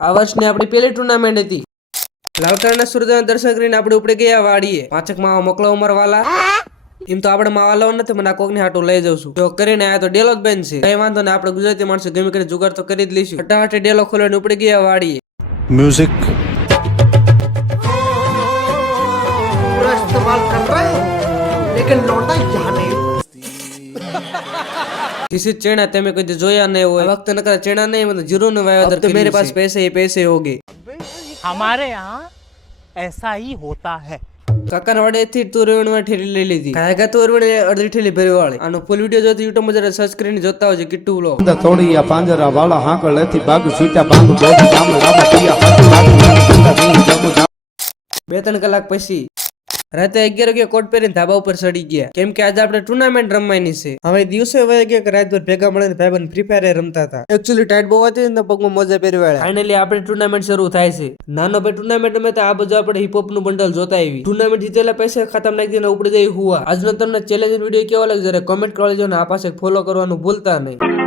આ વર્ષની આપણી પહેલી ટુર્નામેન્ટ હતી. લાવતારના સૂર્યના દર્શન કરીને આપણે ઉપડે ગયા વાડીએ. પાંચક માવા મોકલો અમાર વાલા. એમ તો આપણે માવા લાવ નથી, મને આ કોકની હાટું લઈ જાઉં છું. જો કરીને આયા તો ડેલો જ બેન છે. કઈ વાંધો ને, આપણે ગુજરાતી માણસો ગમે કરીને જુગાડ તો કરી જ લઈશું. ફટાફટ ડેલો ખોલીને ઉપડે ગયા વાડીએ. म्यूजिक पूरा इस्तेमाल कर रहे हैं लेकिन लौटा यहाँ नहीं। किसी चेना तेमे कोई जोया नहीं हुआ वक्त न कर चेना नहीं मतलब जीरो ने वाया तो मेरे पास पैसे ही पैसे हो गए. हमारे यहाँ ऐसा ही होता है. કાકા વડે થી તુરવણ માં ઠેલી લઈ લીધી. કાકા તુરવણ અડધી ઠેલી ભરી વાળી. આનો ફૂલ વિડિયો જોતો YouTube માં જરા સર્ચ કરીને જોતા આવજો કિટ્ટુ વ્લોગ. તોડિયા પાંજરા વાળા હાંકળ લેથી બાગુ છૂટા બાંગુ બોડી જામ રાબા પિયા 2-3 કલાક પછી રાતે 11 વાગે કોટ પહેરીને ધાબા ઉપર ચડી ગયા. કેમ કે આજે આપણે ટુર્નામેન્ટ રમવાની છે. હવે દિવસે વહી ગયા કે રાતભર ભેગા મળીને ભાઈબંધ ફ્રી ફાયર રમતા હતા. એકચ્યુઅલી ટાઈટ બહુ હતી ને પગમાં મોજા પહેરી વાળા. ફાઇનલી આપણી ટુર્નામેન્ટ શરૂ થાય છે. નાનો ભાઈ ટુર્નામેન્ટ રમે તો આ બધું આપણે હિપહોપ નું બંડલ જોતા આવી. ટુર્નામેન્ટ જીતેલા પૈસા ખાતામાં નાખી દઈને ઉપડી જઈ હુવા. આજનો તમને ચેલેન્જ વિડીયો કેવો લાગે જરા કોમેન્ટ કરી લેજો ને આ પાસે ફોલો કરવાનું ભૂલતા નહીં.